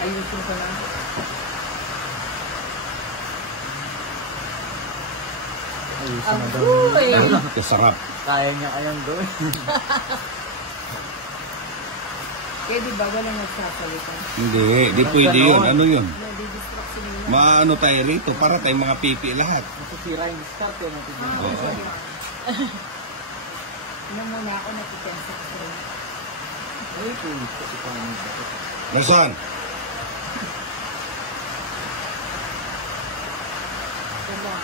Ayusin ko lang. Ayusin na daw. Kasarap. Kaya niya kayang gawin. Kaya di ba walang nagsasalita? Hindi pwede yun. Ano yun? Nadidistract sila yun. Maano tayo rito para tayong mga pipi lahat. Masisira yung start yun. Oo. Ano muna ako napipensa ko rin. Ay, pulis kasi paano ba? Nasaan? Wala.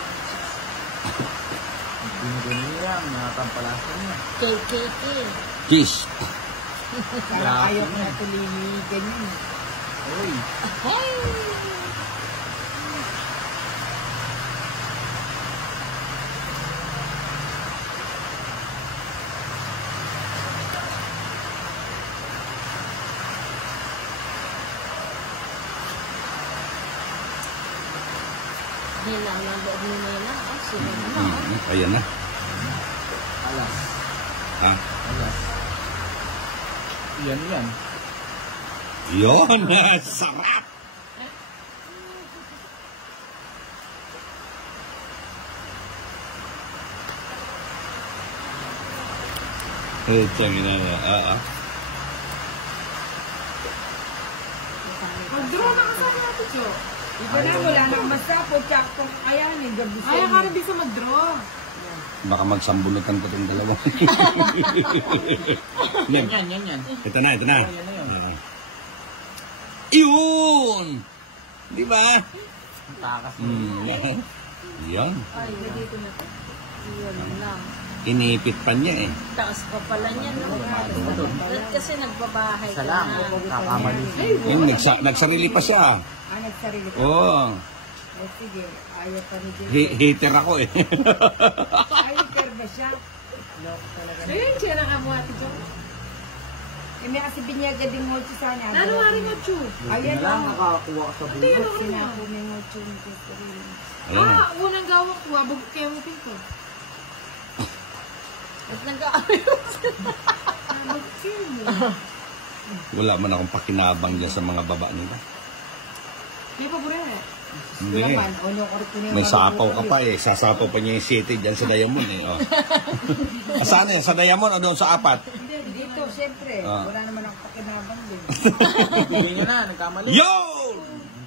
Ginagano niya, nakakampalasan niya. KKK. Kiss. Kaya ayaw ko na tuloy ganyan. Uy. Ay! Nilang ang loob ni Nela. Ah, sino naman? Ayan na. Alas. Ha? Alas. Yan. Yun. Sarap. Tiyangin na. Mag-draw na kasama natin, Jo. Iba na, wala nang masapo. Tsaka kayanin, gabi sa Ay, akara bisa mag-draw. Baka magsambunutan ko itong dalawa. Yan. Ito na. Yan na yun. Yun! Di ba? Ang takas mo. Yan. Ay, dito na to. Yun lang. Inipit pa niya eh. Taas pa pala niya, no? Ba't kasi nagbabahay Isa ka lang. na? Kakamali. Yung nagsarili pa siya. Ah, nagsarili ka? Oo. Eh, sige. Ayaw pa ni Jay. Hater ako eh. Hater ba siya? Loko talaga. Ayun, siya nakamuha, Jo. Eh, may kasi binyaga din mo sa niya. Ano nga rin mo, Chu? Ayan lang, lang. nakakuha ka sa Ito bulo. yun, Sinapo may mocho ni Jay. Ayan. Ah, unang gawang kuha, bugok kayo mo pinto. At nag-aayos. Bugok kayo mo. Wala man akong pakinabang dyan sa mga baba nila. May paborito eh. Hindi. Naman, ono ko rin May sapaw ka pa eh. Sasapaw pa niya yung city dyan sa Diamond eh. Oh. Saan yan? Sa Diamond o doon sa apat? Dito, siyempre. Ah. Wala naman ang pakinabang din. Hindi nyo na, nagkamali. Yo!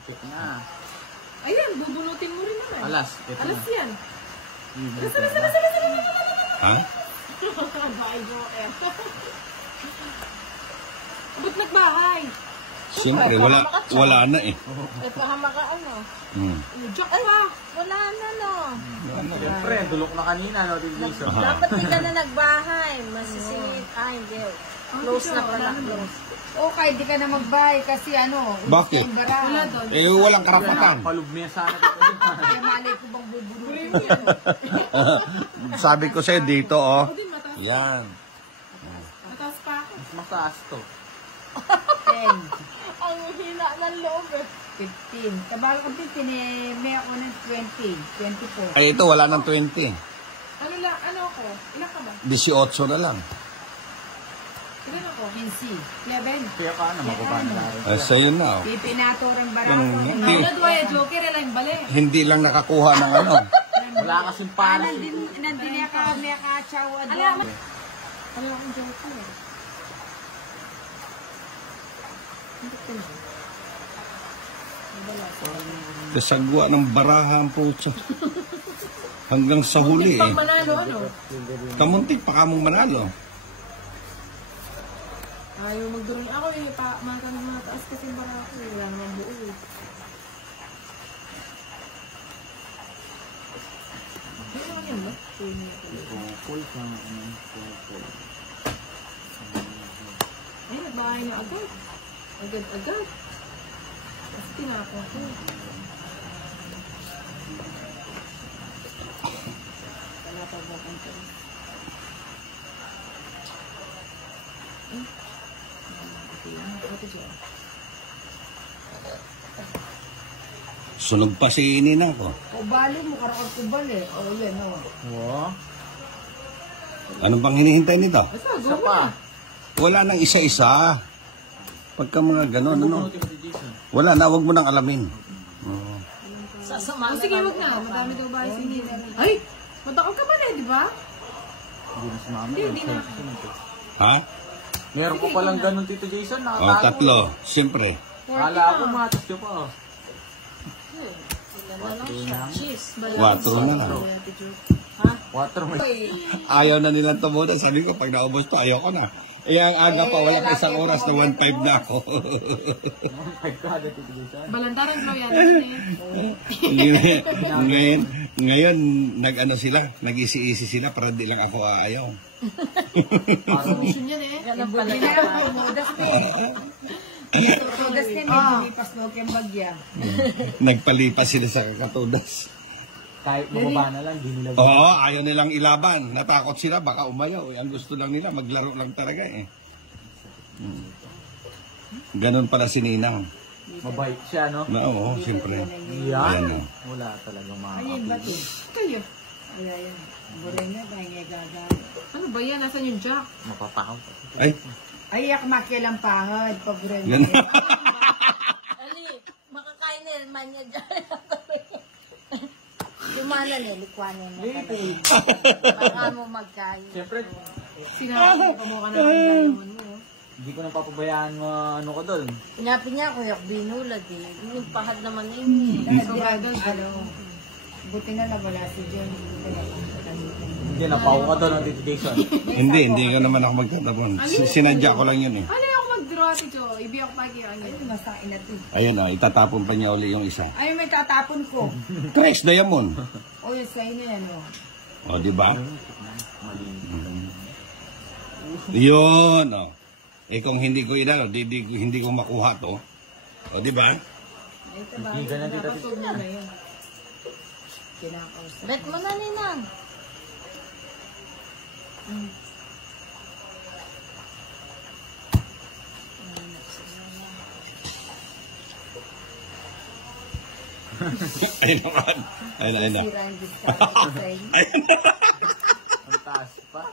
Check na. Ayun, bubunutin mo rin naman. Alas. Ito Alas na. yan. Ha? Bahay mo eh. Ba't nagbahay? Siyempre, wala na eh. Nagpahama ka ano? Joke pa. Wala na, no? Siyempre, dulok na kanina, no? Division. Dapat hindi ka na nagbahay. Masisingit. Ay, hindi. Close na pala. Close. Okay, di ka na magbahay kasi ano. Bakit? Wala doon. Eh, walang karapatan. Palugmiya sana. Kaya malay ko bang bubunutin yan. Sabi ko sa'yo dito, oh. O din, mataas. Yan. Mataas pa ako. Mas mataas to. 10, Ang hina ng loob eh. 15. Kabalo ko 15 eh, may ako ng 20, 24. Ay, ito, wala ng 20. Ano lang, ano ako? Ilan ka ba? 18 na lang. Ilan ako? 15, 11. Kaya ka na, makuha na rin. Ay, sa'yo na, oh. Pipinatorang barako. Hindi. Ano doon eh, joker eh, lang bali. Hindi lang nakakuha ng ano. Wala kasing panas. Nandun niya ka, may kachawa Alam, doon. alam akong joker eh. Kasagwa ng baraha ang puso. Hanggang sa huli eh. Pag manalo, ano? Kamuntik pa kamong manalo. Ayaw magdurong ako eh, mataas kasi yung bara ako eh, wala naman buo eh. Hindi naman yan ba? Cool ka. Ay, nagbahay na agad. Agad-agad. Kasi tinapon ko. Palapabakan ko. Ito dyan. Sunog pa si Nina ko. Kubali mo, karakot kubali. O yan, o. Oo. Ano bang hinihintay nito? Basta, Isa go pa. na. Wala nang isa-isa. Pagka mga ganon, ano? Wala na, huwag mo nang alamin. Oo. Sasama Sige, wag na. Madami daw ba si Nina? Ay! Matakot ka ba na, di ba? Hindi na si mama. Hindi na. Ha? Meron ko palang ganun, Tito Jason. O, Nakatago. 3. Siyempre. Kala ako matas ka pa. cheese. 4 na lang. Water may... Ayaw na nilang tumunan. Sabi ko, pag naubos to, ayaw ko na. Eh, ang aga pa, wala pa isang oras na 1.5 na ako. Tito Jason. Balantaran mo yan. ngayon, nag-ano sila, nag-isi-isi sila para di lang ako aayaw. Solusyon yan eh. Ganun pala. Katudas ka na, nilipas mo kayong bagya. Nagpalipas sila sa kakatudas. Kahit bumaba na lang, di nila... Oo, ayaw nilang ilaban. Natakot sila, baka umayaw. Ang gusto lang nila, maglaro lang talaga eh. Ganon pala si Ninang. Mabait siya, no? Oo, siyempre. Yan. Ayan, Wala talagang Ayun, makakapit. bato. Kayo. Ayan. Buray na, bahingay gaga. Ano ba yan? Nasaan yung jack? Mapatakot. Ay, Ay, yak makilang pahad. Paburay yan. Ali, makakain na naman niya dyan. Dumana niya, likwanin mo talaga. Baka mo magkain. Siyempre, Sinabi ko mo ka na ng diamond mo. hindi ko nang papabayaan mo ano ko doon. Pinapin niya ako, yak binulad eh. Yung pahad naman yun eh. Ano, buti na lang wala si John. Hindi, napaw ka doon ang Tito Jason. hindi ka naman ako magtatabon. Sinadya ko lang yun eh. Ano yung mag-draw si Jo? Ibig ako pag-iyan. Ayun, masain na to. Ayan o, itatapon pa niya uli yung isa. Ay, may tatapon ko. Trace Diamond. O, yung sa'yo na yan, o. O, di ba? Yun, o. Eh kung hindi ko inano, hindi ko makuha to. O, di ba? Hindi ganun Tito Jason. Napasog mo na yun. Kinakausap. Bet mo na, Ninang. Ayun naman. Ayun na. Sira yung discount sa'yo. Ang taas pa.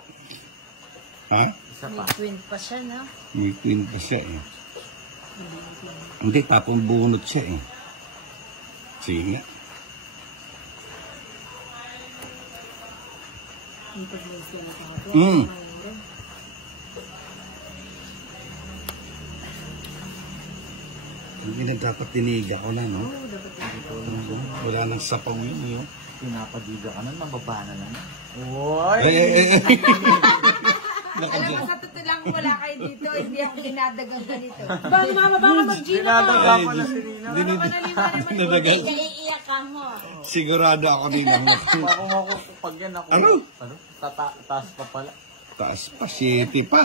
Ha? Isa May pa. twin pa siya, no? May queen pa siya eh. Hindi, tapong bunot siya eh. Sige nga. Yung pag-lose ko na kahapon. Mm. Hindi nagkakatinig ako na, no? Wala nang sapaw yun, yun. Pinapadiga ka na, mababa na lang. Uy! Alam mo, sa totoo lang wala kayo dito. Hindi ako dinadagang ganito. Bakit mama, baka mag-Gina? Dinadaga pa na si Nina. Nadagal. Iiyak ka mo. Sigurado ako din ang Ako, pag yan ako. Ano? Taas pa pala. taas pa, 7 pa.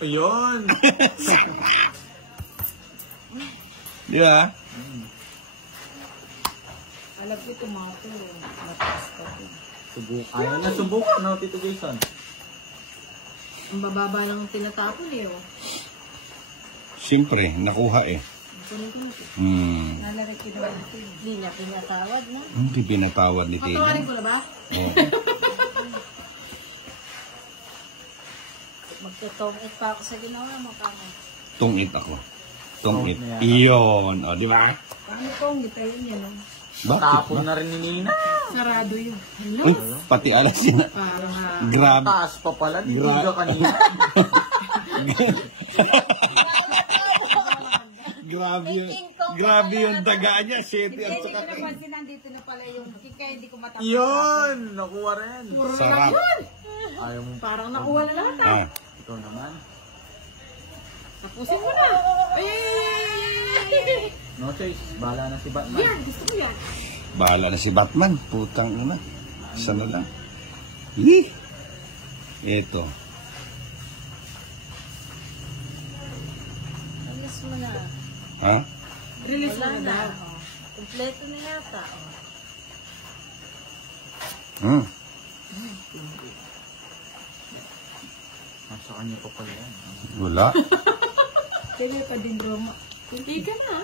Ayun! Di ba? Alam ko, tomato. Mataas pa ito. Ayaw na subukan, no, Tito Jason? Ang bababa ng tinatapon eh. Oh. Siyempre, nakuha eh. Kunin ko na ito. Nalarik ko naman ito. Hindi niya pinatawad, no? Hindi pinatawad ni Tino. Patawarin ko na ba? Oo. Magtutongit pa ako sa ginawa mo, kamo. Tungit ako. Tungit. Tungit na yan. Iyon. O, di ba? Ano kong gitayin yan, o. Bakit? Tapon na rin ni Nina. Sarado yun. Hello? Pati alas yun. Parang Grabe. Taas pa pala, di ka kanina. Grabe yung daga niya. 7 Hindi, at hindi ko saka napansin nandito na pala yung kaya hindi ko matapos. Yun! Nakuha rin. sarap. Ayaw mo. parang nakuha na lahat. Ah, Ikaw naman. Tapusin mo na. Ay, ay, ay, ay, ay, ay. No choice. Bahala na si Batman. Yan, gusto ko yan. bahala na si Batman. Putang ina. Isa na lang. Ih! Ito. Alis mo na. Ha? Release mo Wala na na. daw. Oh. Kompleto na yata. Oh. Hmm. Nasa kanya pa pala yan. Wala. Kaya ka din, Roma. Hindi ka na.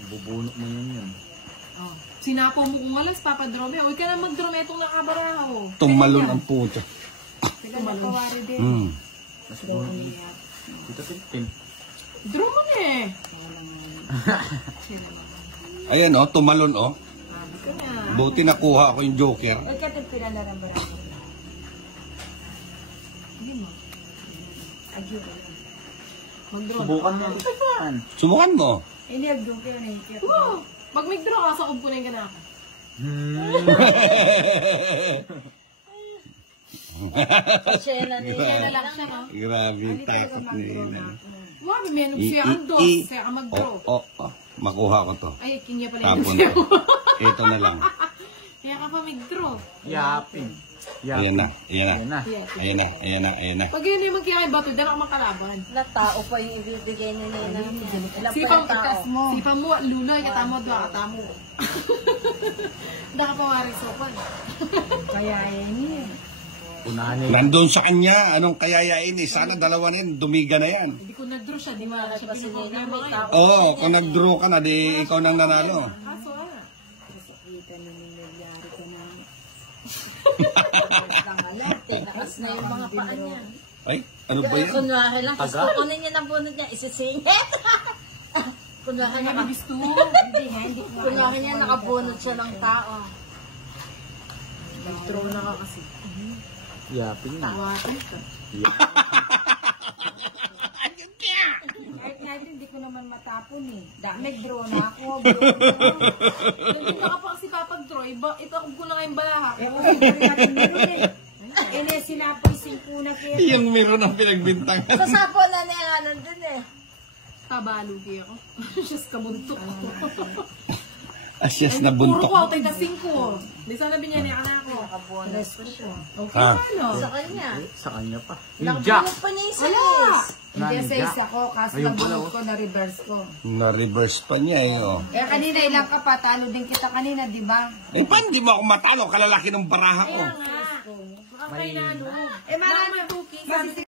Bubunot mo yun. Oh. Sinapo mo kung alas, papadrome. Huwag ka na magdrome itong nakabaraho. Tumalon ang puta. Teka, nagpawari din. Hmm. Mas bunot. Dito Tintin. Draw mo na eh. Ayan oh, tumalon oh. Sabi ko na. Buti nakuha ako yung joker. Ay, katimpilan na lang ba? Hindi mo. Agyo ba yun? Mag-draw. Subukan mo dito yan. Subukan mo. Hindi, agyo kayo na ikip. Oo. Pag mag-draw ka, sa kumpunin ka na ako. Sena niya. Kaya na lang siya, no? Grabe yung takot ni Ina. Wow, may menog siya ang dos. Kaya ka mag-draw. Makuha ko to. Ay, kanya pala Tapon yung to. Ito na lang. Kaya ka pa mag-draw. Yapin. Ayan na, ayan na. Ayan na. Ayan na, ayan na, ayan na. Pag yun yung magkaya kay Bato, dala ka makalaban. Na tao pa yung ibibigay ni Nina. Ilang pa Sipang yung tao? Sipang mo, luloy, katamo, dwa, katamo. Daka pa marisopan. Kaya yan eh. Unahan niya. Nandun sa kanya, anong kayayain eh. Sana dalawa na yan, dumiga na yan. Hindi ko nag-draw siya, di ba siya pinag-problema may ngayon. tao. Oo, kung nag-draw ka na, di ikaw nang nanalo. Kaso ah. Kita na nangyayari ko na. Tinakas na yung mga paa niya. Ay, ano ba yan? Kunwari lang, kasi Taga? kukunin niya ng bunot niya, isisingit. Kunwari Kaya naka, gusto mo. Hindi ko. kunwari niya nakabunot siya ng tao. Nag-draw na ka kasi. Yapin na. Tawakan ka. Kahit nga hindi ko naman matapon eh. Nag-draw na ako. Draw na. Hindi na ka pa kasi papag-draw. Ito ako ko na ngayong balaha. Eh, kung hindi natin meron eh. Eh, sinapoy singpuna kaya. Yung meron ang pinagbintangan. Sa sapo na niya, nandun eh. Tabalugi ako. Siyas kabuntok ako. Asyas na Puro buntok. ko, tayo na 5. Di sana binyan niya anak ko. Nakabonas ko siya. Okay, Ah. ano? Sa kanya. Sa kanya pa. Yung Jack. Nakabunot pa niya yung Wala. sais. Hindi Nani, sais Jack. ako, kaso Ayun pala, nabunot ko, na-reverse ko. Na-reverse pa niya eh. Oh. Eh, kanina ilang ka pa, talo din kita kanina, di ba? Eh, paano di mo ako matalo? Kalalaki ng baraha ko. Kaya nga. Baka kayo na ano. Eh, marami.